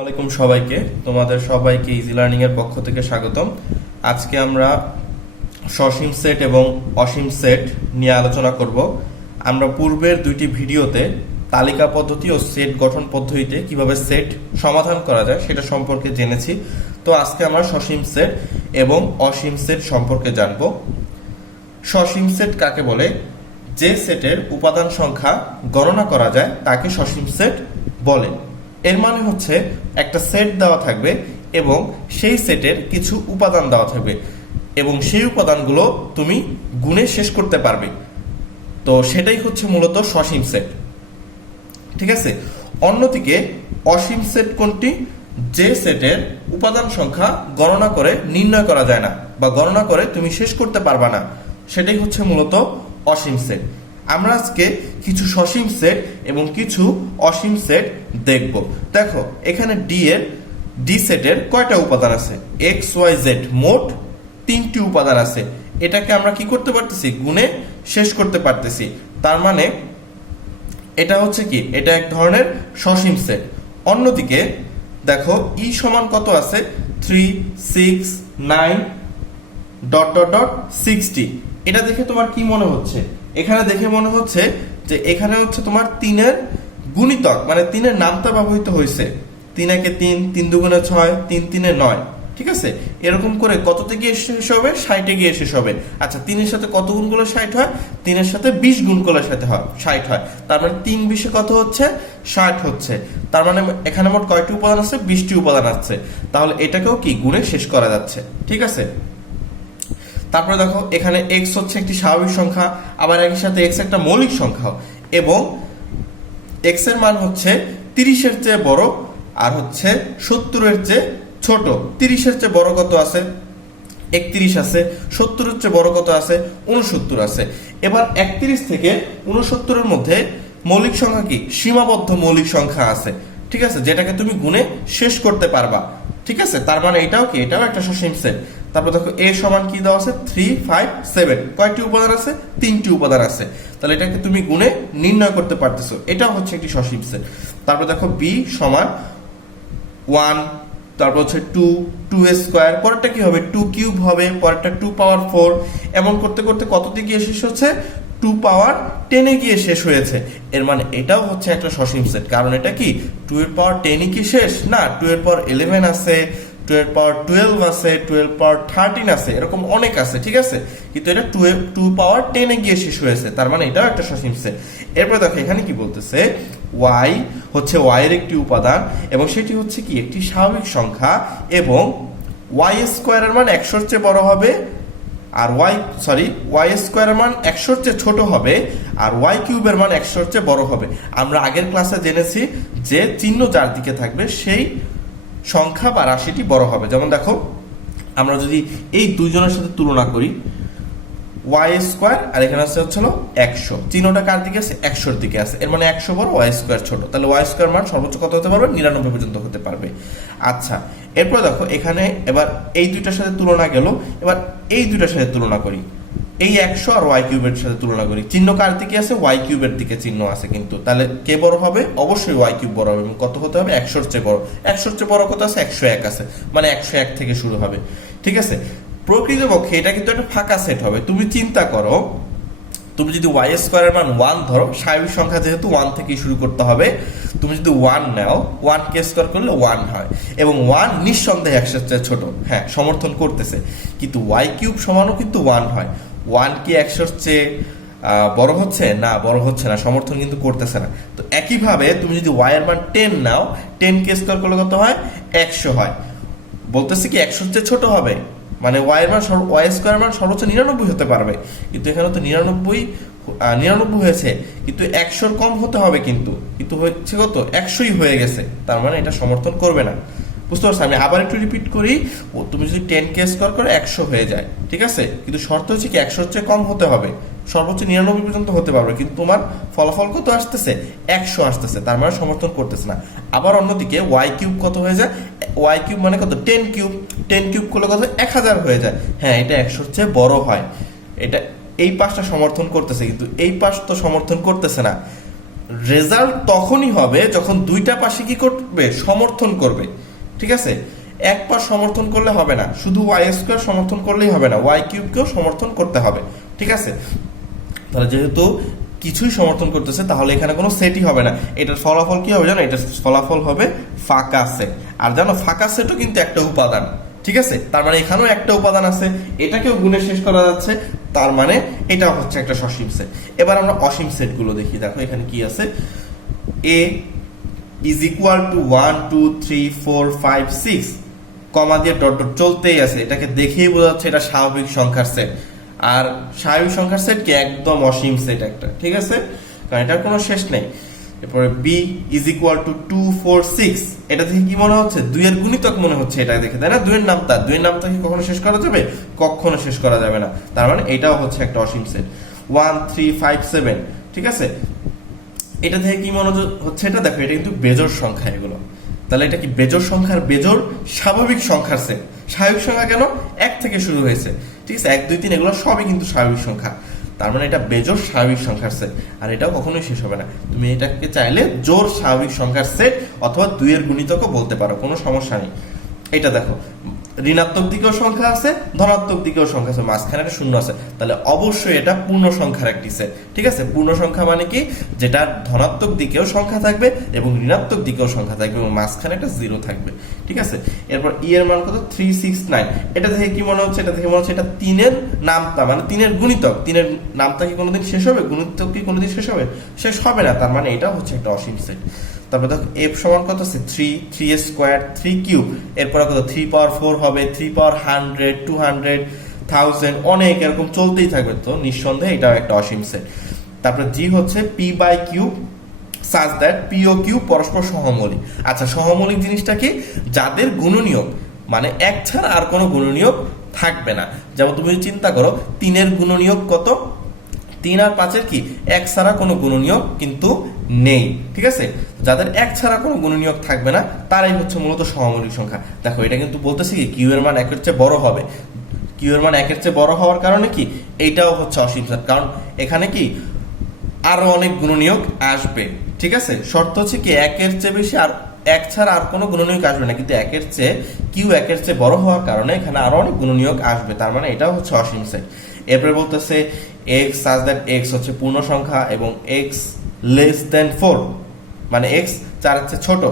আসসালামাইকুম সবাইকে, তোমাদের সবাইকে ইজি লার্নিং এর পক্ষ থেকে স্বাগতম। আজকে আমরা সসীম সেট এবং অসীম সেট নিয়ে আলোচনা করব। আমরা পূর্বের দুইটি ভিডিওতে তালিকা পদ্ধতি ও সেট গঠন পদ্ধতিতে কিভাবে সেট সমাধান করা যায় সেটা সম্পর্কে জেনেছি। তো আজকে আমরা সসীম সেট এবং অসীম সেট সম্পর্কে জানব। সসীম সেট কাকে বলে? যে সেটের উপাদান সংখ্যা গণনা করা যায় তাকে সসীম সেট বলে। এর মানে হচ্ছে একটা সেট দেওয়া থাকবে এবং সেই সেটের কিছু উপাদান দেওয়া থাকবে এবং সেই উপাদানগুলো তুমি গুণে শেষ করতে পারবে। তো সেটাই হচ্ছে মূলত সসীম সেট, ঠিক আছে। অন্যদিকে অসীম সেট কোনটি? যে সেটের উপাদান সংখ্যা গণনা করে নির্ণয় করা যায় না বা গণনা করে তুমি শেষ করতে পারবা না, সেটাই হচ্ছে মূলত অসীম সেট। আমরা আজকে কিছু সসীম সেট এবং কিছু অসীম সেট দেখব। দেখো এখানে ডি সেটের কয়টা উপাদান আছে? এক্স ওয়াই জেড, মোট 3টি উপাদান আছে। এটাকে আমরা কি করতে পারতেছি? গুণে শেষ করতে পারতেছি। তার মানে এটা হচ্ছে কি, এটা এক ধরনের সসীম সেট। অন্যদিকে দেখো ই সমান কত আছে? 3, 6, 9 ... 60। এটা দেখে তোমার কি মনে হচ্ছে? এখানে দেখে মনে হচ্ছে যে এখানে হচ্ছে তোমার 3-এর গুণিতক, মানে 3-এর নামতা ব্যবহৃত হয়েছে। 3 একে 3, 3 দুগুণে 6, 3 3-এ 9, ঠিক আছে। এরকম করে কততে গিয়ে শেষ হবে? 60-এ গিয়ে শেষ হবে। আচ্ছা, 3-এর সাথে কত গুণ করলে 60 হয়? 3-এর সাথে 20 গুণ করলে 60 হয়। তার মানে 3 20-এ কত হচ্ছে? 60 হচ্ছে। তার মানে এখানে মোট কয়টি উপাদান আছে? 20টি উপাদান আছে। তাহলে এটাকেও কি গুণে শেষ করা যাচ্ছে, ঠিক আছে। তারপরে দেখো এখানে এক্স হচ্ছে একটি স্বাভাবিক সংখ্যা, আবার একই সাথে এক্স একটা মৌলিক সংখ্যা এবং এক্স এর মান হচ্ছে 30-এর চেয়ে বড় আর হচ্ছে 70-এর চেয়ে ছোট। 30-এর চেয়ে বড় কত আছে? 31 আছে। 70-এর চেয়ে বড় কত আছে? 69 আছে। এবার 31 থেকে 69-এর মধ্যে মৌলিক সংখ্যা কি? সীমাবদ্ধ মৌলিক সংখ্যা আছে, ঠিক আছে, যেটাকে তুমি গুণে শেষ করতে পারবা, ঠিক আছে। তার মানে এটাও কি? এটাও একটা সসীম সেট। তারপর দেখো এ সমান কি দেওয়া আছে? 3, 5, 7। কয়টি উপাদান আছে? 3টি উপাদান আছে। তাহলে এটাকে তুমি গুণে নির্ণয় করতে পারতেছো, এটাও হচ্ছে একটি সসীম সেট। তারপর দেখো বি সমান 1, তারপর হচ্ছে 2, 2 স্কয়ার, পরেরটা কি হবে? 2 কিউব হবে, পরেরটা 2 পাওয়ার 4। এমন করতে করতে কততে গিয়ে শেষ হচ্ছে? 2 পাওয়ার 10-এ গিয়ে শেষ হয়েছে। এর মানে এটাও হচ্ছে একটা সসীম সেট, কারণ এটা কি 2 এর পাওয়ার 10-ই কি শেষ না? 2 এর পাওয়ার 11 আছে, 2 এর পাওয়ার 12 আছে, 12 পাওয়ার 13 আছে, এরকম অনেক আছে, ঠিক আছে। কিন্তু এটা 2 পাওয়ার 10-এ গিয়ে শেষ হয়েছে, তার মানে এটাও একটা সসীম সেট। এরপর দেখো এখানে কি বলতেছে? ওয়াই হচ্ছে ওয়াই এর একটি উপাদান এবং সেটি হচ্ছে কি একটি স্বাভাবিক সংখ্যা এবং ওয়াই স্কোয়ারের মান 100-এর চেয়ে বড় হবে আর ওয়াই স্কোয়ারের মান 100-এর চেয়ে ছোট হবে আর ওয়াই কিউবের মান 100-এর চেয়ে বড় হবে। আমরা আগের ক্লাসে জেনেছি যে চিহ্ন যার দিকে থাকবে সেই সংখ্যা বা রাশিটি বড় হবে। যেমন দেখো আমরা যদি এই দুইজনের সাথে তুলনা করি, ওয়াই স্কোয়ার আর এখানে আছে হচ্ছে 100, চিহ্নটা কার দিকে আছে? 100-এর দিকে আছে। এর মানে 100 বড়, ওয়াই স্কোয়ার ছোট। তাহলে ওয়াই স্কোয়ার মান সর্বোচ্চ কত হতে পারবে? 99 পর্যন্ত হতে পারবে। আচ্ছা, এরপর দেখো এখানে এবার এই দুইটার সাথে তুলনা গেল, এবার এই দুইটার সাথে তুলনা করি, এই 100 আর ওয়াই কিউবের সাথে তুলনা করি। চিহ্ন কার দিকে আছে? ওয়াই কিউবের দিকে চিহ্ন আছে কিন্তু। তাহলে কে বড় হবে? অবশ্যই ওয়াই কিউব বড় হবে। এবং কত হতে হবে? 100-এর চেয়ে বড়। 100-এর চেয়ে বড় কত আছে? 101 আছে, মানে 101 থেকে শুরু হবে, ঠিক আছে। প্রকৃতপক্ষে এটা কিন্তু একটা ফাঁকা সেট হবে। তুমি চিন্তা করো, তুমি যদি ওয়াই স্কোয়ারের মান 1 ধরো, স্বাভাবিক সংখ্যা যেহেতু 1 থেকে শুরু করতে হবে, তুমি যদি 1 নাও, 1 কে স্কোয়ার করলে 1 হয় এবং 1 নিঃসন্দেহে 100-এর চেয়ে ছোট, হ্যাঁ, সমর্থন করতেছে। কিন্তু ওয়াই কিউব সমানও কিন্তু 1 হয়। 1 কি 100-এর চেয়ে বড় হচ্ছে? না, বড় হচ্ছে না, সমর্থন কিন্তু করতেছে না। তো একইভাবে তুমি যদি ওয়াই এর মান 10 নাও, 10 কে স্কোয়ার করলে কত হয়? 100 হয়। বলতেছে কি 100-এর চেয়ে ছোট হবে, মানে ওয়াই স্কোয়ার মান সর্বোচ্চ 99 হতে পারবে। কিন্তু এখানে তো 99 হয়েছে, কিন্তু 100-এর কম হতে হবে, কিন্তু হচ্ছে কত? 100-ই হয়ে গেছে। তার মানে এটা সমর্থন করবে না। বুঝতে পারছো? আমি আবার একটু রিপিট করি, তুমি যদি 10 কে স্কোয়ার করে 100 হয়ে যায়, ঠিক আছে, কিন্তু শর্ত হচ্ছে কি 100-এর চেয়ে কম হতে হবে, সর্বোচ্চ 99 পর্যন্ত হতে পারবে। কিন্তু তোমার ফলাফল কত আসতেছে? 100 আসতেছে, তার মানে সমর্থন করতেছে না। আবার অন্যদিকে ওয়াই কিউব কত হয়ে যায়? ওয়াই কিউব মানে কত? 10 কিউব। 10 কিউব করলে কত? 1000 হয়ে যায়। হ্যাঁ, এটা 100-এর চেয়ে বড় হয়। এটা এই পাশটা সমর্থন করতেছে, কিন্তু এই পাশ তো সমর্থন করতেছে না। রেজাল্ট তখনই হবে যখন দুইটা পাশে কি করবে, সমর্থন করবে। ঠিক আছে, এক পাশ সমর্থন করলে হবে না, শুধু ওয়াই স্কোয়ার সমর্থন করলেই হবে না, ওয়াই কিউবকেও সমর্থন করতে হবে। ঠিক আছে, তাহলে যেহেতু কিছুই সমর্থন করতেছে তাহলে এখানে কোনো সেটই হবে না। এটার ফলাফল কি হবে জানো, এটার ফলাফল হবে ফাঁকা সেট। আর জানো ফাঁকা সেটও কিন্তু একটা উপাদান। ঠিক আছে, তার মানে এখানেও একটা উপাদান আছে, এটাকেও গুণে শেষ করা যাচ্ছে, তার মানে এটা হচ্ছে একটা সসীম সেট। এবার আমরা অসীম সেট গুলো দেখি। দেখো এখানে কি আছে, এ ইজ ইকুয়াল টু 1 2 3 4 5 6, কমা দিয়ে ডট ডট চলতেই আছে। এটাকে দেখেই বোঝা যাচ্ছে এটা স্বাভাবিক সংখ্যার সেট। আর স্বাভাবিক সংখ্যার সেট কি একদম অসীম সেট একটা। ঠিক আছে, কারণ এটার কোনো শেষ নেই। এরপরে বি ইজ ইকুয়াল টু 2 4 6, এটা থেকে কি মনে হচ্ছে, দুইয়ের গুণিতক মনে হচ্ছে এটা দেখে, তাই না? দুইয়ের নামতা কি কখনো শেষ করা যাবে? কখনো শেষ করা যাবে না। তার মানে এটাও হচ্ছে একটা অসীম সেট। 1 3 5 7, ঠিক আছে, এটা থেকে কি মনে হচ্ছে, এটা দেখো এটা কিন্তু বেজোড় সংখ্যা এগুলো। তাহলে এটা কি বেজোড় সংখ্যার বেজোড় স্বাভাবিক সংখ্যার সেট। স্বাভাবিক সংখ্যা কেন, এক থেকে শুরু হয়েছে। ঠিক আছে, 1 2 3 এগুলো সবই কিন্তু স্বাভাবিক সংখ্যা। তার মানে এটা বেজোড় স্বাভাবিক সংখ্যার সেট, আর এটাও কখনোই শেষ হবে না। তুমি এটাকে চাইলে জোড় স্বাভাবিক সংখ্যার সেট অথবা দুইয়ের গুণিতকও বলতে পারো, কোনো সমস্যা নেই। এটা দেখো ঋণাত্মক দিকেও সংখ্যা আছে, ধনাত্মক দিকেও সংখ্যা আছে, মাঝখানে একটা শূন্য আছে, তাহলে অবশ্যই এটা পূর্ণ সংখ্যার একটি সেট। ঠিক আছে, পূর্ণ সংখ্যা মানে কি, যেটা ধনাত্মক দিকেও সংখ্যা থাকবে এবং ঋণাত্মক দিকেও সংখ্যা থাকবে এবং মাঝখানে একটা জিরো থাকবে। ঠিক আছে, এরপর ই এর মান কত, 3 6 9, এটা থেকে কি মনে হচ্ছে, এটা থেকে মনে হচ্ছে এটা তিনের নামতা, মানে তিনের গুণিতক। তিনের নামতা কি কোনোদিন শেষ হবে, গুণিতক কি কোনোদিন শেষ হবে? শেষ হবে না, তার মানে এটা হচ্ছে একটা অসীম সেট। তারপর দেখো এফ সমান কত আছে, 3 3 স্কোয়ার 3 কিউব, এরপর কত 3 পাওয়ার 4 হবে, 3 পাওয়ার 100 200 1000, অনেক এরকম চলতেই থাকবে। তো নিঃসন্দেহে এটাও একটা অসীম সেট। তারপর জি হচ্ছে p by q such that p ও কিউ পরস্পর সহমৌলিক। আচ্ছা, সহমৌলিক জিনিসটা কি, যাদের গুণনীয়ক মানে এক ছাড়া আর কোনো গুণনীয়ক থাকবে না। যেমন তুমি চিন্তা করো 3 এর গুণনীয়ক কত, 3 আর 5 এর কি এক ছাড়া কোনো গুণনীয়ক কিন্তু নেই। ঠিক আছে, যাদের এক ছাড়া কোনো গুণনীয়ক থাকবে না তারাই হচ্ছে মূলত সহমৌলিক সংখ্যা। দেখো এটা কিন্তু বলতেছে কি কিউ এর মান 1 এর চেয়ে বড় হবে। কিউ এর মান 1 এর চেয়ে বড় হওয়ার কারণে কি এইটাও হচ্ছে অসীম সেট, কারণ এখানে কি আরো অনেক গুণনীয়ক আসবে। ঠিক আছে, শর্ত হচ্ছে কি 1 এর চেয়ে বেশি আর এক ছাড়া আর কোনো গুণনীয়ক আসবে না, কিন্তু 1 এর চেয়ে কিউ 1 এর চেয়ে বড় হওয়ার কারণে এখানে আরো অনেক গুণনীয়ক আসবে, তার মানে এটাও হচ্ছে অসীম সেট। এরপরে বলতেছে x such that x হচ্ছে পূর্ণ সংখ্যা এবং x less than 4, মানে x 4 এর চেয়ে ছোট।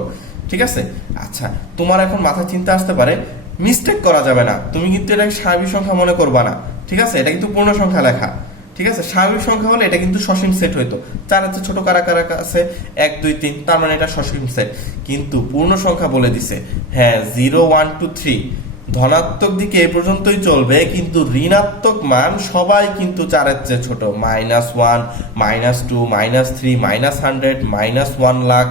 ঠিক আছে, আচ্ছা তোমার এখন মাথায় চিন্তা আসতে পারে মিস্টেক করা যাবে না, তুমি কিন্তু এটা স্বাভাবিক সংখ্যা মনে করবা না। ঠিক আছে, এটা কিন্তু পূর্ণ সংখ্যা লেখা। ঠিক আছে, স্বাভাবিক সংখ্যা হলে এটা কিন্তু সসীম সেট হইতো। 4 এর চেয়ে ছোট কারা কারা আছে, 1 2 3, তার মানে এটা সসীম সেট। কিন্তু পূর্ণ সংখ্যা বলে দিছে, হ্যাঁ 0 1 2 3 ধনাত্মক দিকে এই পর্যন্তই চলবে, কিন্তু ঋণাত্মক মান সবাই কিন্তু 4 এর চেয়ে ছোট, -1 -2 -3 -100 -1 লাখ,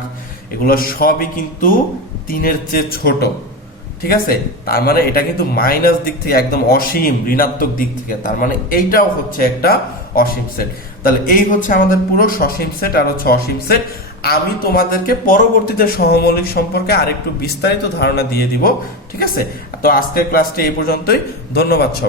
এগুলো সবই কিন্তু 3 এর চেয়ে ছোট। ঠিক আছে, তার মানে এটা কিন্তু মাইনাস দিক থেকে একদম অসীম, ঋণাত্মক দিক থেকে, তার মানে এইটাও হচ্ছে একটা অসীম সেট। তাহলে এই হচ্ছে আমাদের পুরো সসীম সেট আর হচ্ছে অসীম সেট। আমি তোমাদেরকে পরবর্তীতে সহমৌলিক সম্পর্কে আরেকটু বিস্তারিত ধারণা দিয়ে দিব। ঠিক আছে, তো আজকের ক্লাসটি এই পর্যন্তই। ধন্যবাদ সবাই।